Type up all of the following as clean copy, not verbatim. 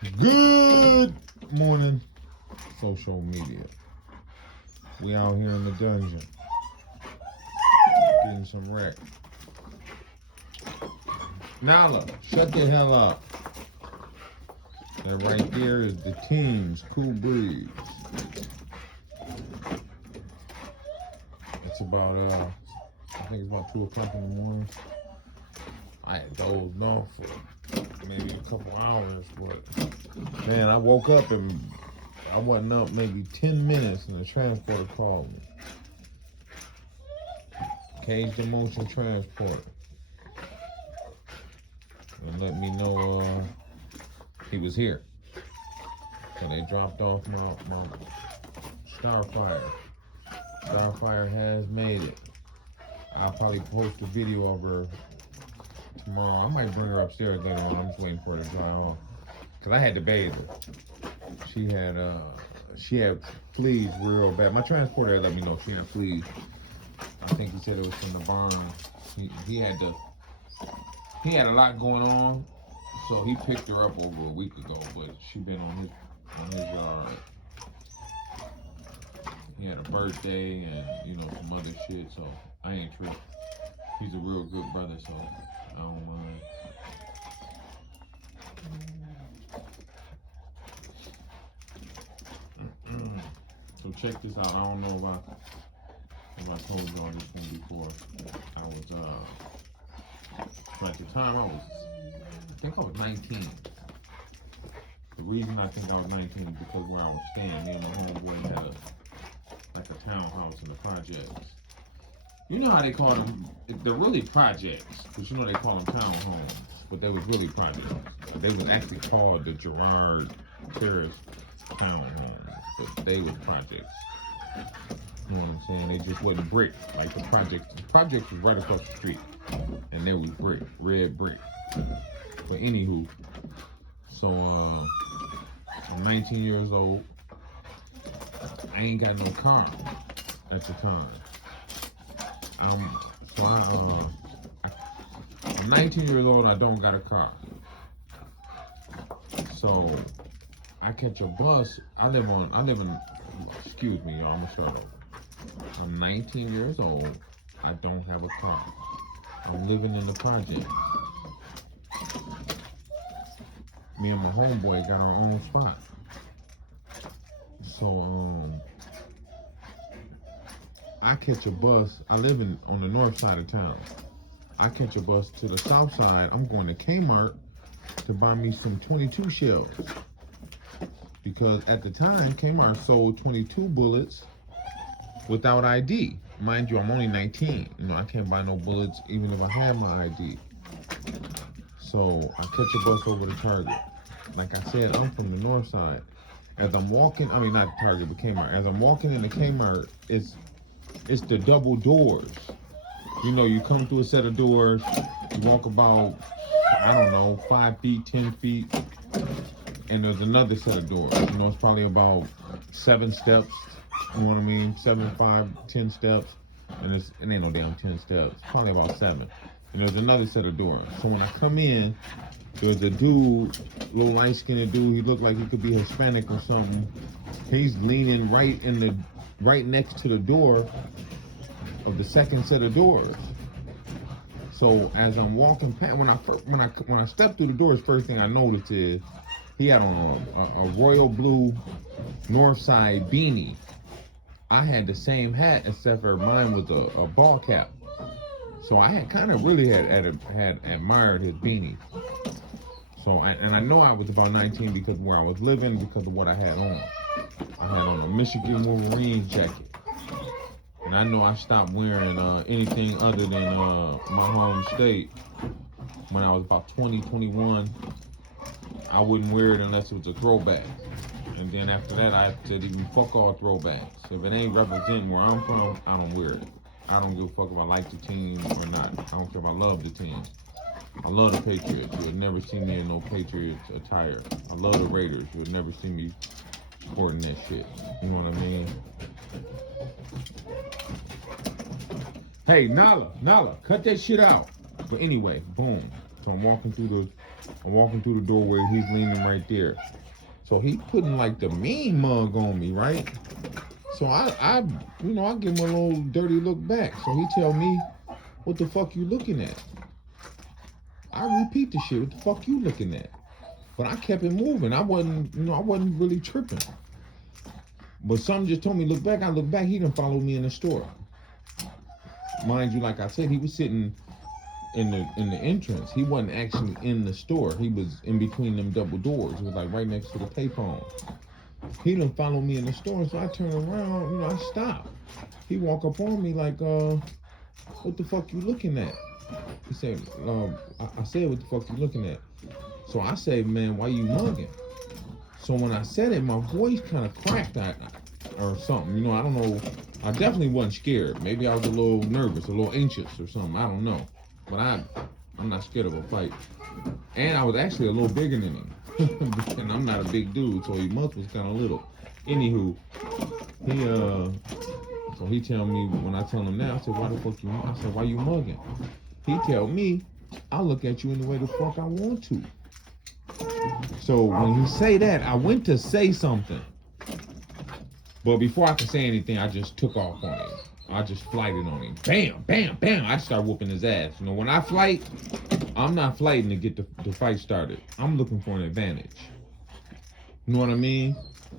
Good morning, social media. We out here in the dungeon, getting some wreck. Nala, shut the hell up. That right there is the team's Cool Breeze. It's about I think it's about 2 o'clock in the morning. I had dozed off for maybe a couple hours, but man, I woke up and I wasn't up maybe 10 minutes and the transporter called me. Caged in Motion Transport. And let me know he was here. So they dropped off my Starfire. Starfire has made it. I'll probably post a video of her tomorrow. I might bring her upstairs later on. I'm just waiting for her to dry off. Cause I had to bathe her. She had fleas real bad. My transporter let me know she had fleas. I think he said it was from the barn. He had a lot going on, so he picked her up over a week ago. But she been on his he had a birthday and some other shit. So I ain't tripping. He's a real good brother, so I don't mind. So check this out. I don't know if I told y'all this one before. I was but at the time I think I was 19. The reason I think I was 19 is because where I was staying, me and my homeboy had a townhouse in the projects. You know how they call them? They're really projects, because they call them townhomes, but they was really projects. They was actually called the Gerard Terrace townhomes, but they was projects. You know what I'm saying? They just wasn't brick like the projects. The projects was right across the street, and there was brick, red brick. But anywho, so I'm 19 years old. I ain't got no car at the time. I'm 19 years old. I don't got a car. So I catch a bus. I live in. Excuse me, y'all. I'm gonna start over. I'm 19 years old. I don't have a car. I'm living in the project. Me and my homeboy got our own spot. So I catch a bus. I live on the north side of town. I catch a bus to the south side. I'm going to Kmart to buy me some 22 shells. Because at the time, Kmart sold 22 bullets without ID. Mind you, I'm only 19. I can't buy no bullets even if I have my ID. So I catch a bus over to Target. Like I said, I'm from the north side. As I'm walking, not Target, but Kmart. As I'm walking into Kmart, it's the double doors. You come through a set of doors, you walk about, 5 feet, 10 feet, and there's another set of doors. It's probably about 7 steps. You know what I mean? 7, 5, 10 steps. And it ain't no damn 10 steps. It's probably about 7. And there's another set of doors. So when I come in, there's a dude, little light-skinned dude. He looked like he could be Hispanic or something. He's leaning right next to the door of the second set of doors. So as I'm walking past, when I step through the doors, first thing I noticed is he had on a royal blue Northside beanie. I had the same hat, except for mine was a ball cap. So I had kind of really had admired his beanie. So I know I was about 19 because of where I was living, because of what I had on. I had on a Michigan Wolverines jacket. And I know I stopped wearing anything other than my home state when I was about 20, 21. I wouldn't wear it unless it was a throwback. And then after that, I said even fuck all throwbacks. If it ain't representing where I'm from, I don't wear it. I don't give a fuck if I like the team or not. I don't care if I love the team. I love the Patriots. You would never see me in no Patriots attire. I love the Raiders. You would never see me sporting that shit. You know what I mean? Hey, Nala, cut that shit out. But anyway, boom. So I'm walking through I'm walking through the doorway. He's leaning right there. So he putting like the mean mug on me, right? So I give him a little dirty look back. So he tell me, "What the fuck you looking at?" I repeat the shit. "What the fuck you looking at?" But I kept it moving. I wasn't really tripping. But something just told me look back. I looked back. He didn't follow me in the store. Mind you, like I said, he was sitting in the entrance. He wasn't actually in the store. He was in between them double doors. It was like right next to the payphone. He didn't follow me in the store, so I turned around. I stopped. He walked up on me like, "What the fuck you looking at?" He said, I said, "What the fuck you looking at?" So I said, "Man, why you mugging?" So when I said it, my voice kind of cracked or something. I don't know. I definitely wasn't scared. Maybe I was a little nervous, a little anxious or something. I don't know. But I'm not scared of a fight. And I was actually a little bigger than him. And I'm not a big dude, so his mouth was kind of little. Anywho, so he tell me, when I tell him now, I said, "Why the fuck you?" I said, "Why you mugging?" He tell me, "I'll look at you any way the fuck I want to." So when he say that, I went to say something. But before I could say anything, I just took off on him. I just flighted on him. Bam, bam, bam. I start whooping his ass. When I flight, I'm not flighting to get the fight started. I'm looking for an advantage. You know what I mean?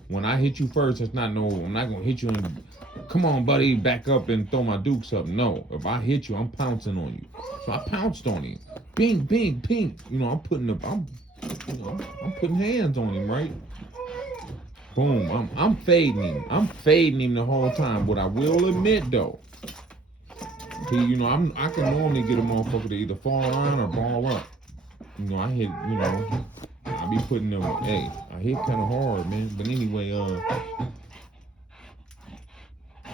When I hit you first, I'm not gonna hit you and come on, buddy, back up and throw my dukes up. No, if I hit you, I'm pouncing on you. So I pounced on him. Bing, bing, ping. I'm putting hands on him, right? Boom. I'm fading him. I'm fading him the whole time. What I will admit though, I can normally get a motherfucker to either fall around or ball up. I hit, I be putting them, I hit kind of hard, man. But anyway,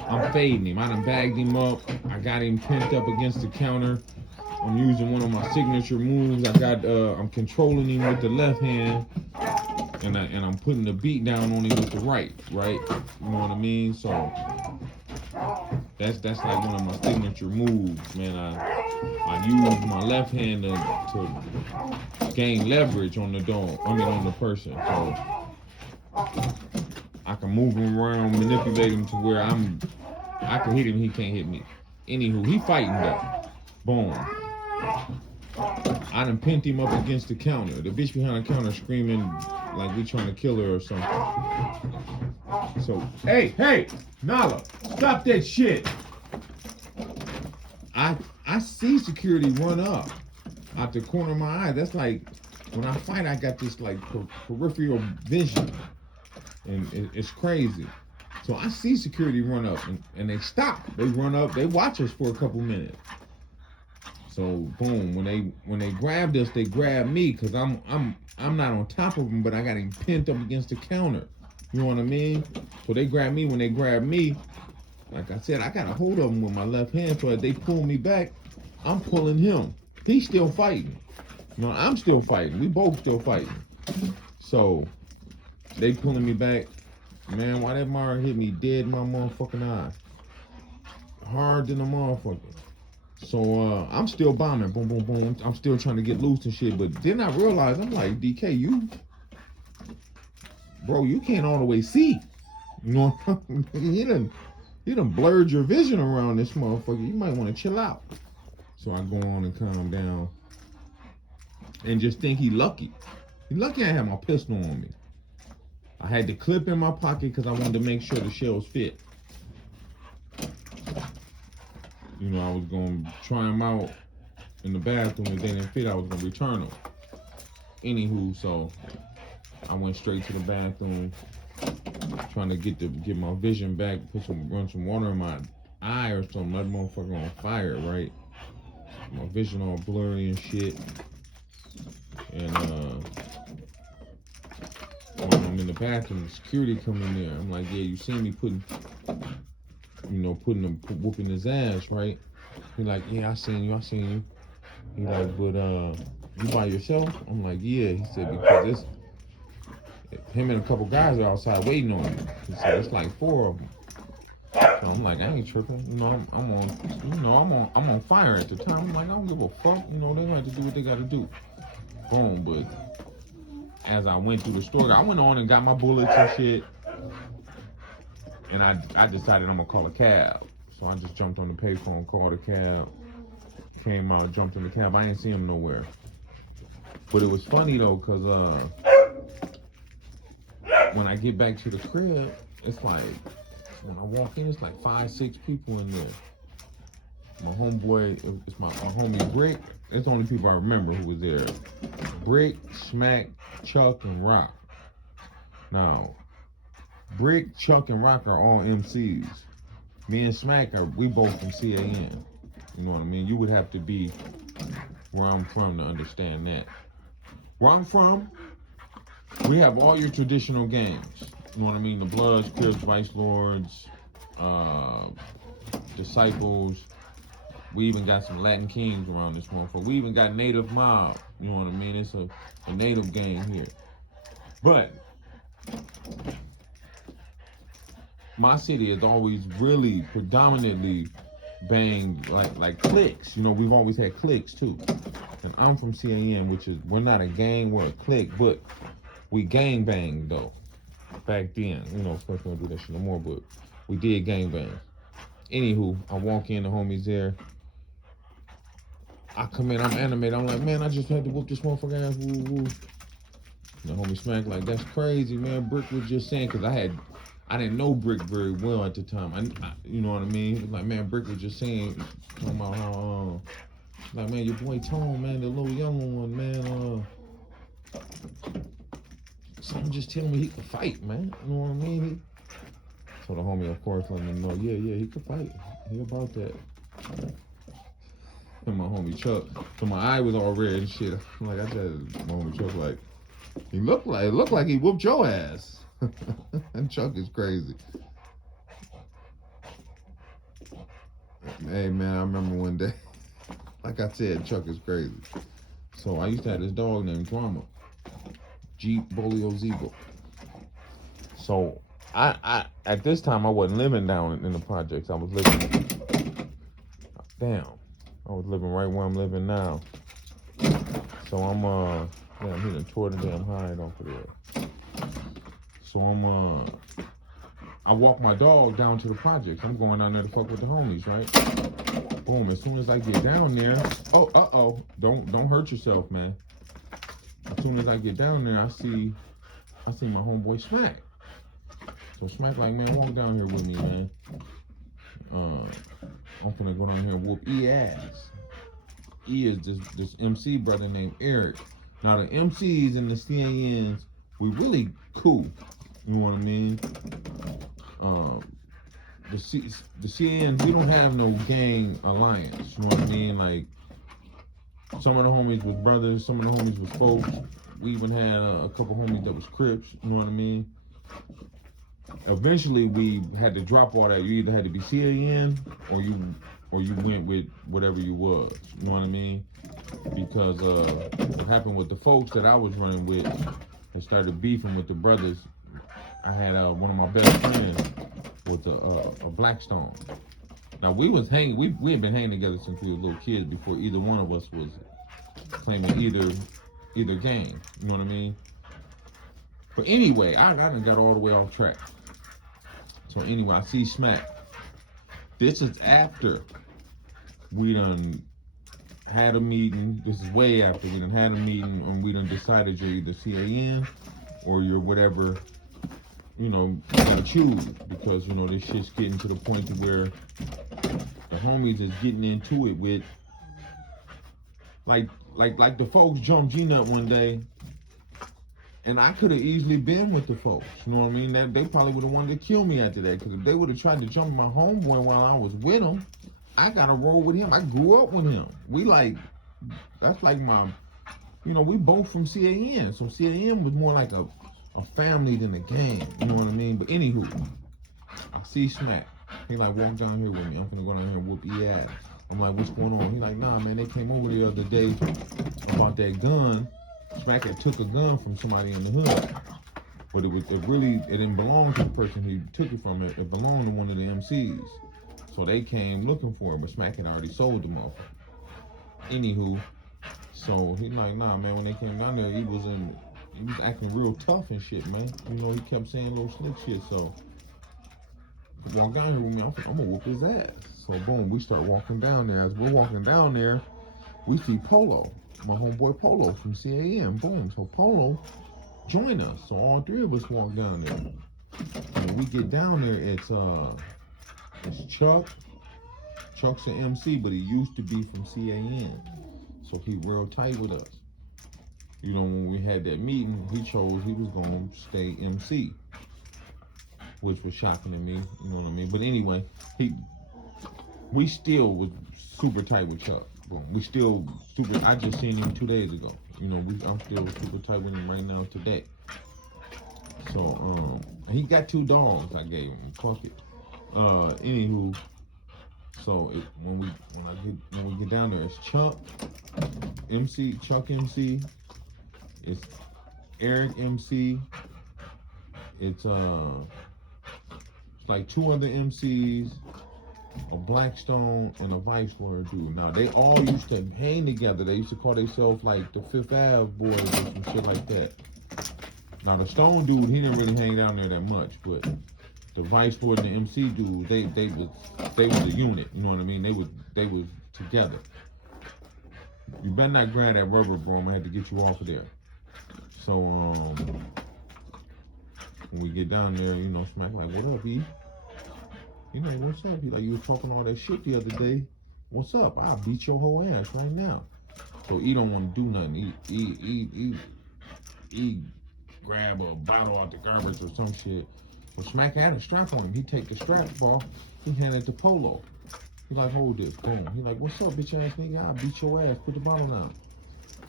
I'm fading him. I done bagged him up. I got him pent up against the counter. I'm using one of my signature moves. I'm controlling him with the left hand. And I'm putting the beat down on him with the right? You know what I mean? So that's like one of my signature moves, man. I use my left hand to gain leverage on on the person. So I can move him around, manipulate him to where I can hit him, he can't hit me. Anywho, he fighting though. Boom. I done pinned him up against the counter. The bitch behind the counter screaming like we trying to kill her or something. So, hey, Nala, stop that shit. I see security run up out the corner of my eye. That's like, when I fight, I got this like peripheral vision. And it's crazy. So I see security run up and they stop. They run up, they watch us for a couple minutes. So boom, when they grabbed us, they grabbed me because I'm not on top of them, but I got him pinned up against the counter. You know what I mean? So they grabbed me. When they grabbed me, like I said, I got a hold of him with my left hand. So as they pull me back, I'm pulling him. He's still fighting. I'm still fighting. We both still fighting. So they pulling me back. Man, why that Mara hit me dead in my motherfucking eye? Hard than a motherfucker. So I'm still bombing, boom, boom, boom. I'm still trying to get loose and shit. But then I realized, I'm like, DK, you can't all the way see. He done blurred your vision around this motherfucker. You might want to chill out. So I go on and calm down and just think he lucky. He lucky I had my pistol on me. I had the clip in my pocket because I wanted to make sure the shells fit. I was going to try them out in the bathroom. If they didn't fit, I was going to return them. Anywho, so I went straight to the bathroom, trying to get my vision back, run some water in my eye or something. That motherfucker on fire, right? My vision all blurry and shit. And when I'm in the bathroom, the security come in there. I'm like, yeah, you seen me whooping his ass, right? He like, yeah, I seen you. He like, but you by yourself? I'm like, yeah. He said, because him and a couple guys are outside waiting on you. He said, it's like 4 of them. So I'm like, I ain't tripping. I'm on fire at the time. I'm like, I don't give a fuck. They have to do what they gotta do. Boom. But as I went through the store, I went on and got my bullets and shit. And I decided I'm gonna call a cab. So I just jumped on the payphone, called a cab, came out, jumped in the cab. I didn't see him nowhere. But it was funny though, cause when I get back to the crib, it's like when I walk in, it's like 5, 6 people in there. My homeboy, it's my homie Brick. It's the only people I remember who was there. Brick, Smack, Chuck, and Rock. Now, Brick, Chuck, and Rock are all MCs. Me and Smack we both from CAN. You know what I mean? You would have to be where I'm from to understand that. Where I'm from, we have all your traditional gangs. You know what I mean? The Bloods, Crips, Vice Lords, Disciples. We even got some Latin Kings around this motherfucker. We even got Native Mob. You know what I mean? It's a Native gang here. But my city has always really predominantly banged like cliques. You know, we've always had cliques too. And I'm from CAN, which is, we're not a gang, we're a clique, but we gang bang though. Back then, you know, of course we don't do that shit no more, but we did gang bang. Anywho, I walk in, the homies there. I come in, I'm animated. I'm like, man, I just had to whoop this motherfucker ass. Woo, woo. And the homie Smack like, that's crazy, man. Brick was just saying, cause I didn't know Brick very well at the time. I you know what I mean? He was like, man, Brick was just saying, talking about how, like, man, your boy Tone, man, the little young one, man, something just telling me he could fight, man. You know what I mean? So the homie, of course, let me know, yeah, he could fight. He about that. And my homie Chuck, so my eye was all red and shit. Like I said, my homie Chuck, like, it looked like he whooped your ass. And Chuck is crazy. Hey man, I remember one day, like I said, Chuck is crazy. So I used to have this dog named Drama, Jeep Bolio Zebo. So I at this time I wasn't living down in the projects. I was living I was living right where I'm living now. So I'm he done tore the damn hide off of there. So I walk my dog down to the projects. I'm going down there to fuck with the homies, right? Boom, as soon as I get down there, don't hurt yourself, man. As soon as I get down there, I see my homeboy Smack. So Smack like, man, walk down here with me, man. I'm finna go down here and whoop E ass. E is this MC brother named Eric. Now the MCs and the CANs, we really cool. You know what I mean? The CANs, we don't have no gang alliance. You know what I mean? Like, some of the homies was brothers, some of the homies was folks. We even had a couple homies that was Crips. You know what I mean? Eventually, we had to drop all that. You either had to be CAN or you went with whatever you was. You know what I mean? Because what happened with the folks that I was running with, they started beefing with the brothers. I had one of my best friends was a Blackstone. Now we was hanging. We had been hanging together since we were little kids before either one of us was claiming either gang. You know what I mean? But anyway, I done got all the way off track. So anyway, I see Smack. This is after we done had a meeting. This is way after we done had a meeting and we done decided you're either CAN or you're whatever, you know, you gotta choose, because, you know, this shit's getting to the point to where the homies is getting into it with, like the folks jumped G-Nut one day, and I could have easily been with the folks, you know what I mean? That they probably would have wanted to kill me after that, because if they would have tried to jump my homeboy while I was with him, I gotta roll with him. I grew up with him. That's like my, you know, we both from CAN, so CAN was more like a family than a gang, you know what I mean? But anywho, I see Smack. He like, walk down here with me. I'm gonna go down here and whoop E ass. I'm like, what's going on? He like, nah, man, they came over the other day about that gun. Smack had took a gun from somebody in the hood, but it didn't belong to the person he took it from. It belonged to one of the MCs. So they came looking for it, but Smack had already sold them off. Anywho, So he like, nah, man. When they came down there, he was acting real tough and shit, man. You know, he kept saying little slick shit. So walk down here with me. I'm gonna whoop his ass. So boom, we start walking down there. As we're walking down there, we see Polo, my homeboy Polo from CAM. Boom. So Polo join us. So all three of us walk down there. When we get down there, it's Chuck. Chuck's an MC, but he used to be from CAN. So he real tight with us. You know, when we had that meeting, he chose he was gonna stay MC, which was shocking to me. You know what I mean? But anyway, we still was super tight with Chuck. Boom. We still super. I just seen him 2 days ago. You know, I'm still super tight with him right now today. So he got 2 dogs I gave him. Fuck it. Anywho, so when we get down there, it's Chuck MC, Chuck MC. It's Eric MC. It's like 2 other MCs, a Blackstone and a Vice Lord dude. Now they all used to hang together. They used to call themselves like the Fifth Ave boys or some shit like that. Now the Stone dude, he didn't really hang down there that much, but the Vice Lord and the MC dude, they was a unit. You know what I mean? They was together. You better not grab that rubber, bro. I'm gonna have to get you off of there. So when we get down there, you know, Smack like, what up, E? You know, what's up? He like, you was talking all that shit the other day. What's up? I'll beat your whole ass right now. So E don't want to do nothing. He grab a bottle out the garbage or some shit. Well, Smack had a strap on him. He take the strap off. He hand it to Polo. He like, hold this. Boom. He like, what's up, bitch ass nigga? I'll beat your ass. Put the bottle down.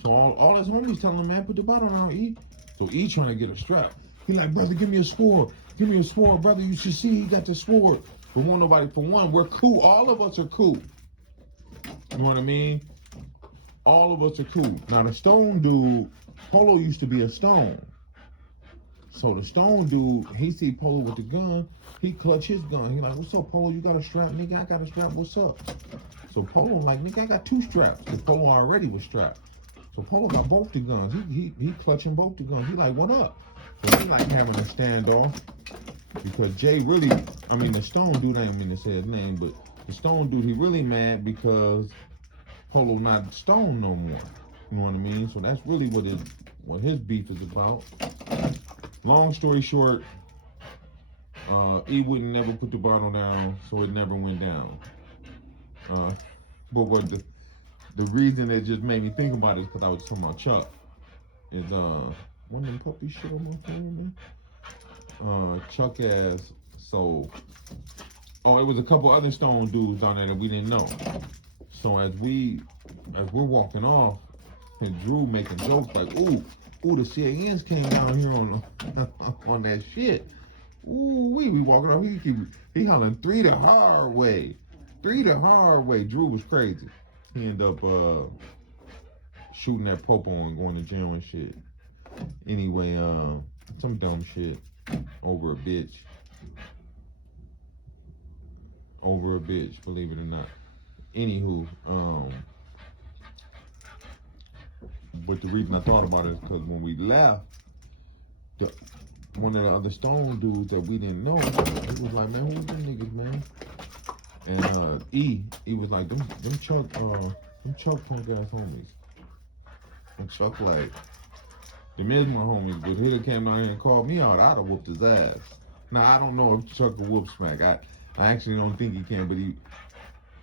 So all his homies telling him, man, put the bottle down, E. So E trying to get a strap. He like, brother, give me a sword. Give me a sword, brother. You should see he got the sword. But won't nobody, for one, we're cool. All of us are cool. You know what I mean? All of us are cool. Now the Stone dude, Polo used to be a Stone. So the Stone dude, he see Polo with the gun, he clutch his gun. He like, what's up, Polo? You got a strap? Nigga, I got a strap. What's up? So Polo like, nigga, I got 2 straps. So Polo already was strapped. So Polo got both the guns. He clutching both the guns. He like, what up? So he like having a standoff. Because Jay really, I mean the Stone dude, I didn't mean to say his name, but the Stone dude, he really mad because Polo not Stone no more. You know what I mean? So that's really what his beef is about. Long story short, E wouldn't never put the bottle down, so it never went down. But what the reason it just made me think about it is because I was talking about Chuck. Is one of them puppy shit on my phone, man. Chuck ass. So, it was a couple other Stone dudes down there that we didn't know. So as we're walking off, and Drew making jokes like, ooh, the CANs came down here on that shit. Ooh, we walking off. He hollering 3 the hard way. 3 the hard way. Drew was crazy. He ended up shooting that popo and going to jail and shit. Anyway, some dumb shit. Over a bitch, believe it or not. Anywho, but the reason I thought about it is because when we left, one of the other Stone dudes that we didn't know, he was like, man, who them niggas, man? And E was like, them Chuck punk ass homies. And Chuck like, them is my homies, but he'd have came down here and called me out, I'd have whooped his ass. Now, I don't know if Chuck will whoop Smack. I actually don't think he can,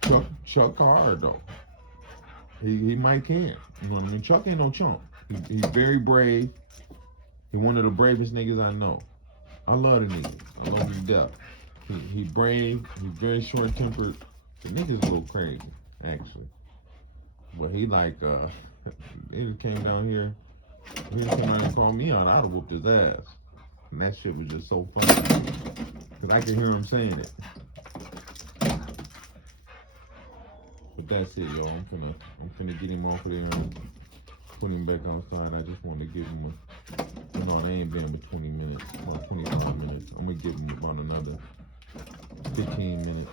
but Chuck hard, though. He might can. You know what I mean? Chuck ain't no chump. He's very brave. He one of the bravest niggas I know. I love the nigga. I love him to death. He brave. He's very short-tempered. The nigga's a little crazy, actually. But he like, he came down here. He came down and called me out. I'd have whooped his ass. And that shit was just so funny. Because I could hear him saying it. But that's it, y'all. I'm finna get him off of there and put him back outside. I just want to give him they ain't been but 20 minutes or 25 minutes. I'm gonna give him about another 15 minutes.